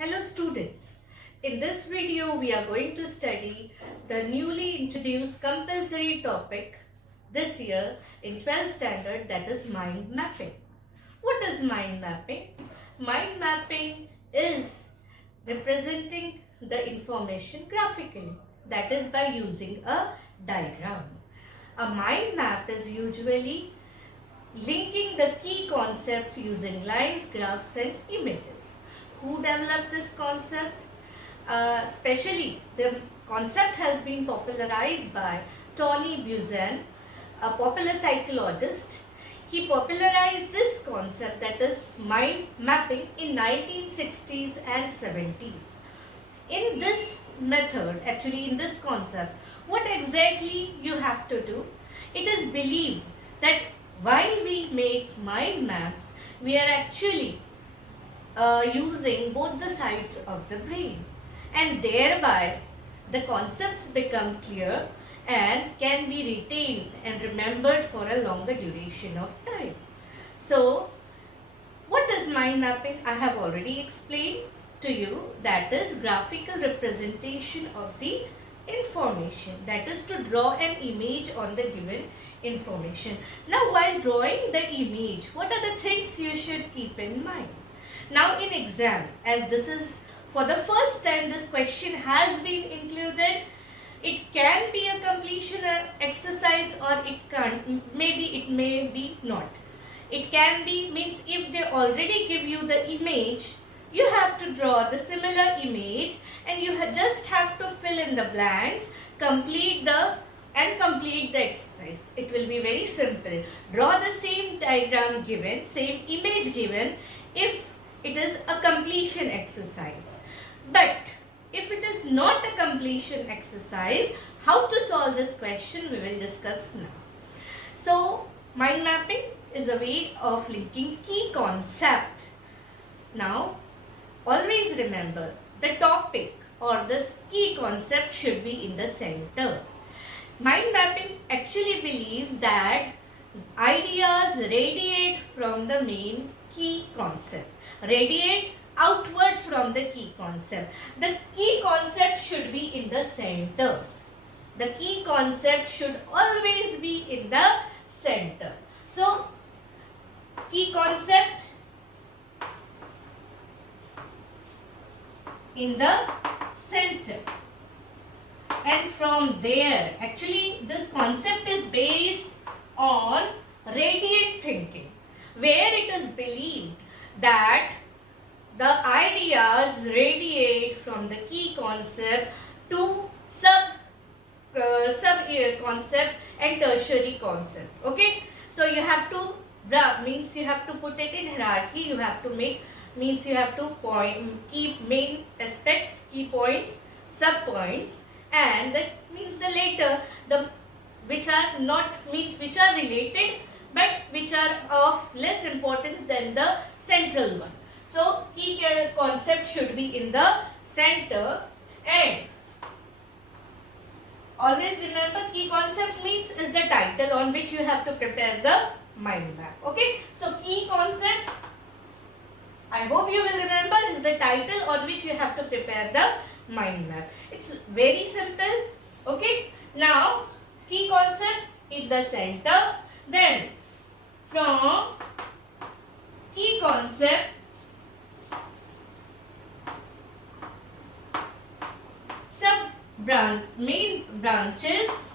Hello students, in this video we are going to study the newly introduced compulsory topic this year in 12th standard, that is mind mapping. What is mind mapping? Mind mapping is representing the information graphically, that is by using a diagram. A mind map is usually linking the key concept using lines, graphs and images. Who developed this concept? Especially the concept has been popularized by Tony Buzan, a popular psychologist. He popularized this concept, that is mind mapping, in 1960s and 70s. In this method, actually in this concept, what exactly you have to do? It is believed that while we make mind maps, we are actually using both the sides of the brain, and thereby the concepts become clear and can be retained and remembered for a longer duration of time. So, what is mind mapping? I have already explained to you. That is graphical representation of the information, that is to draw an image on the given information. Now, while drawing the image, what are the things you should keep in mind? Now in exam, as this is for the first time this question has been included, it can be a completion exercise or it can't, maybe it may be not. It can be, means if they already give you the image, you have to draw the similar image and you just have to fill in the blanks, complete the exercise. It will be very simple. Draw the same diagram given, same image given, if it is a completion exercise. But if it is not a completion exercise, how to solve this question we will discuss now. So, mind mapping is a way of linking key concept. Now, always remember the topic or the key concept should be in the center. Mind mapping actually believes that ideas radiate from the main key concept, radiate outward from the key concept. The key concept should be in the center. The key concept should always be in the center. So, key concept in the center. And from there, actually this concept is based on radiant thinking, where it is believed that the ideas radiate from the key concept to sub concept and tertiary concept. Okay, so you have to means you have to put it in hierarchy. You have to make, means you have to keep main aspects, key points, sub points, and that means the later, the which are not, means which are related but which are of less importance than the central one. So, key concept should be in the center, and always remember key concept means is the title on which you have to prepare the mind map. Okay, so key concept, I hope you will remember, is the title on which you have to prepare the mind map. It's very simple. Okay, now key concept in the center, then from key concept main branches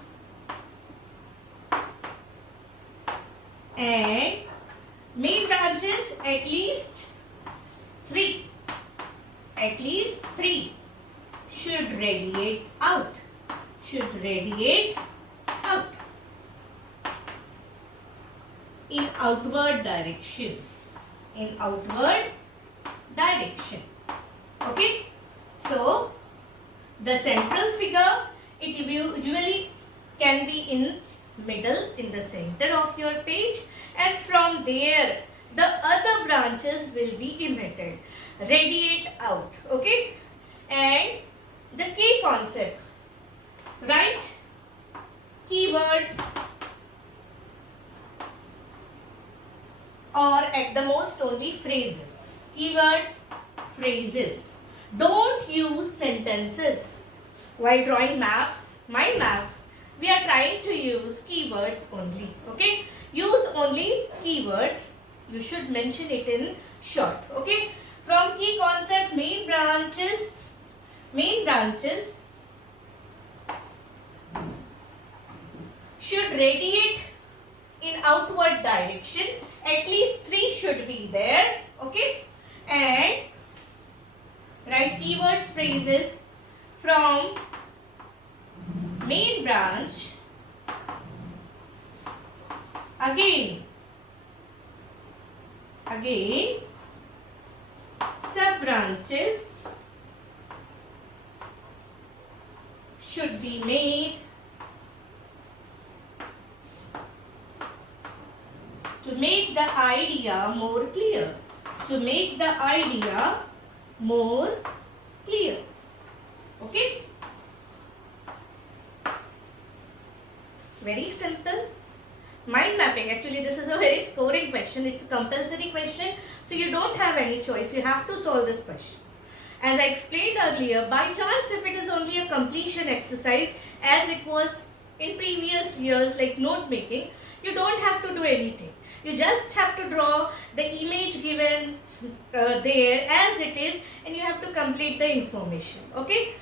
and main branches at least three should radiate out, in outward direction, okay. So the central figure, it usually can be in middle, in the center of your page, and from there the other branches will be emitted, radiate out. Okay, and the key concept, write keywords or at the most only phrases. Keywords, phrases. Don't use sentences. While drawing maps, mind maps, we are trying to use keywords only. Okay? Use only keywords. You should mention it in short. Okay? From key concept, main branches should radiate in outward direction. At least 3 should be there. Okay? And write keywords, phrases from main branch. Again, sub-branches should be made to make the idea more clear. To make the idea more clear. Okay? Very simple. Mind mapping, actually this is a very scoring question. It's a compulsory question. So you don't have any choice. You have to solve this question. As I explained earlier, by chance if it is only a completion exercise as it was in previous years like note making, you don't have to do anything. You just have to draw the image given there as it is and you have to complete the information. Okay?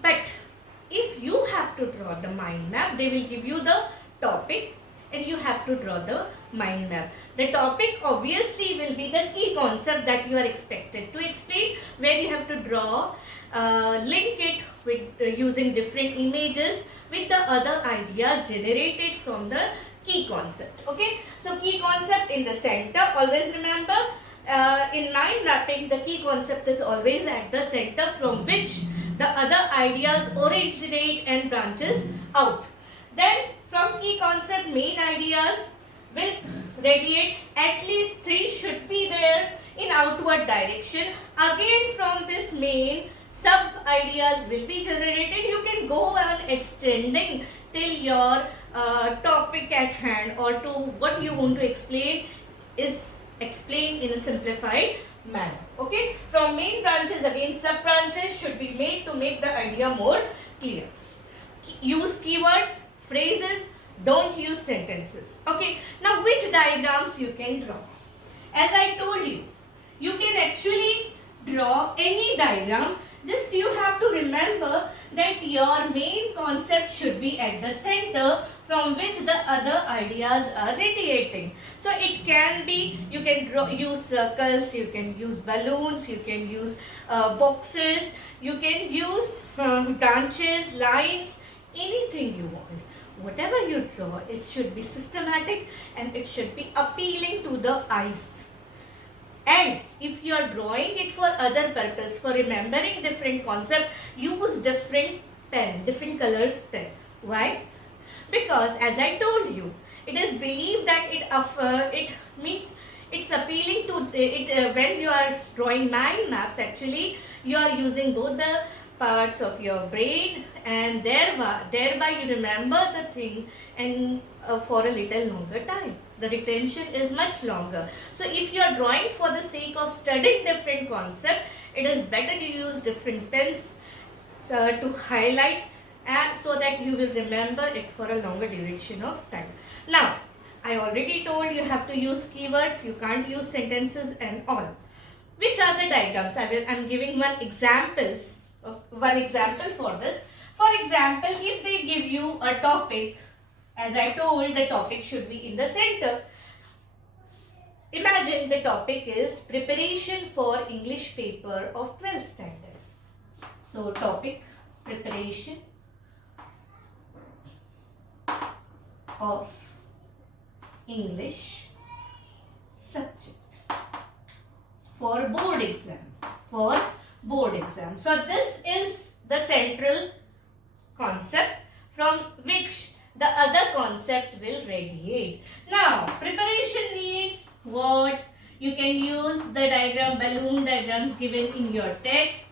But if you have to draw the mind map, they will give you the topic and you have to draw the mind map. The topic obviously will be the key concept that you are expected to explain, where you have to draw, link it with using different images with the other idea generated from the key concept. Okay, so key concept in the center. Always remember, in mind mapping, the key concept is always at the center from which the other ideas originate and branches out. Then from key concept, main ideas will radiate. At least 3 should be there in outward direction. Again from this main, sub ideas will be generated. You can go on extending till your topic at hand or to what you want to explain is explained in a simplified manner. Okay, from main branches, again sub branches should be made to make the idea more clear. Use keywords, phrases, don't use sentences. Okay, now which diagrams you can draw? As I told you, you can actually draw any diagram. Just you have to remember that your main concept should be at the center from which the other ideas are radiating. So it can be, you can use circles, you can use balloons, you can use boxes, you can use branches, lines, anything you want. Whatever you draw, it should be systematic and it should be appealing to the eyes. And if you are drawing it for other purpose, for remembering different concept, use different pen, different colors pen. Why? Because as I told you, it is believed that it means it's appealing to it when you are drawing mind maps. Actually, you are using both the parts of your brain and thereby you remember the thing and for a little longer time. The retention is much longer. So if you are drawing for the sake of studying different concept, it is better to use different pens to highlight and so that you will remember it for a longer duration of time. Now, I already told you have to use keywords, you can't use sentences and all. Which are the diagrams? I'm giving one example for this. For example, if they give you a topic, as I told, the topic should be in the center. Imagine the topic is preparation for English paper of 12th standard. So topic, preparation of English subject for board exam. So this is the central concept from which the other concept will radiate. Now, preparation needs what? You can use the diagram, balloon diagrams given in your text,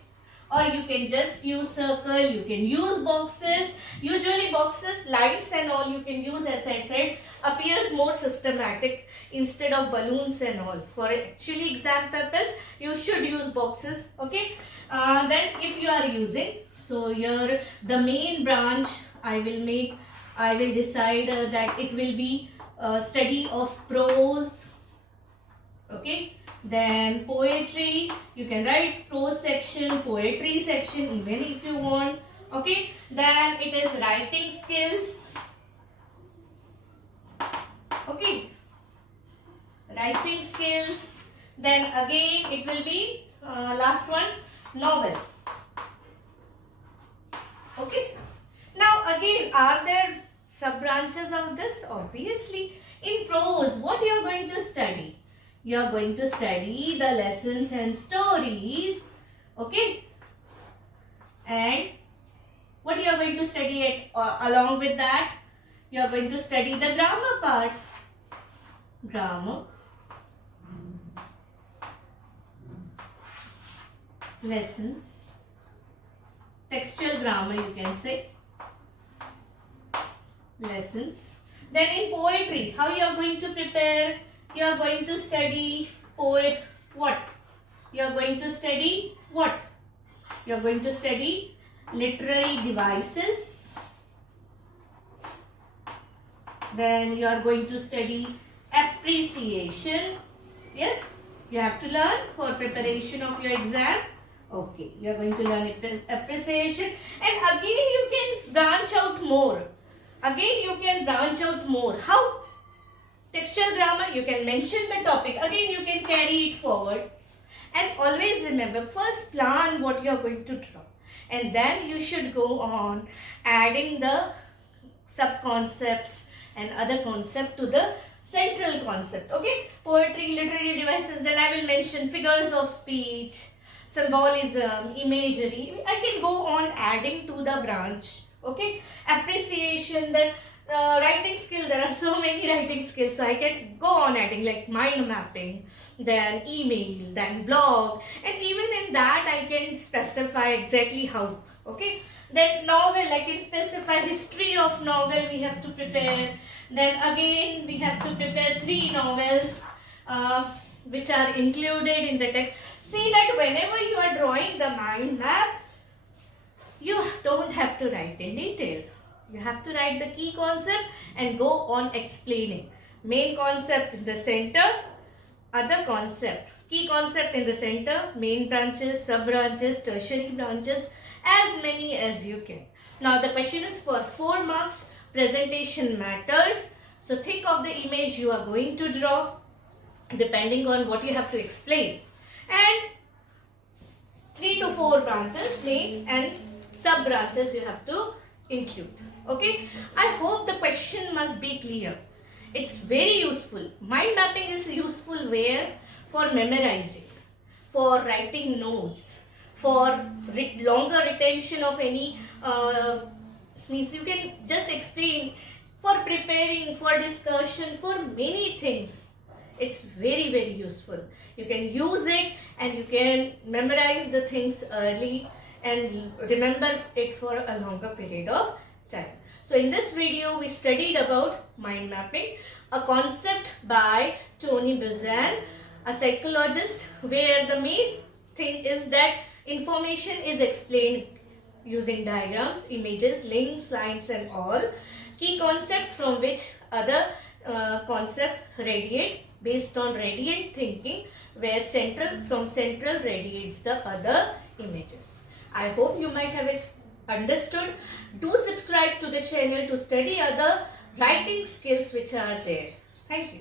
or you can just use circle, you can use boxes. Usually boxes, lines and all you can use, as I said, appears more systematic instead of balloons and all. For actually exam purpose, you should use boxes. Okay. Then if you are using, so here the main branch I will decide that it will be study of prose. Okay. Then poetry, you can write prose section, poetry section even if you want. Okay. Then it is writing skills. Okay. Writing skills. Then again it will be last one, novel. Okay. Now again, are there sub branches of this? Obviously. In prose, what you are going to study? You are going to study the lessons and stories. Okay. And what you are going to study along with that? You are going to study the grammar part. Grammar. Lessons. Textual grammar you can say. Lessons. Then in poetry, how you are going to prepare? You are going to study poet what? You are going to study what? You are going to study literary devices. Then you are going to study appreciation. Yes, you have to learn for preparation of your exam. Okay, you are going to learn appreciation, and again you can branch out more. Again you can branch out more. How? Textual grammar, you can mention the topic. Again you can carry it forward. And always remember, first plan what you are going to draw. And then you should go on adding the sub-concepts and other concept to the central concept. Okay? Poetry, literary devices, then I will mention figures of speech, symbolism, imagery. I can go on adding to the branch. Okay? Appreciation, then writing skill, there are so many writing skills, so I can go on adding like mind mapping, then email, then blog, and even in that I can specify exactly how. Okay. Then novel, I can specify history of novel we have to prepare. Then again we have to prepare 3 novels which are included in the text. See that whenever you are drawing the mind map, you don't have to write in detail. You have to write the key concept and go on explaining. Main concept in the center, other concept, key concept in the center, main branches, sub branches, tertiary branches, as many as you can. Now the question is for 4 marks. Presentation matters. So think of the image you are going to draw depending on what you have to explain. And 3 to 4 branches, main and sub branches you have to include. Okay, I hope the question must be clear. It's very useful. Mind mapping is useful where? For memorizing, for writing notes, for longer retention of any means you can just explain, for preparing, for discussion, for many things. It's very, very useful. You can use it and you can memorize the things early and remember it for a longer period of time. So in this video we studied about mind mapping, a concept by Tony Buzan, a psychologist, where the main thing is that information is explained using diagrams, images, links, lines and all. Key concept from which other concept radiate based on radiant thinking, where from central radiates the other images. I hope you might have understood. Do subscribe to the channel to study other writing skills which are there. Thank you.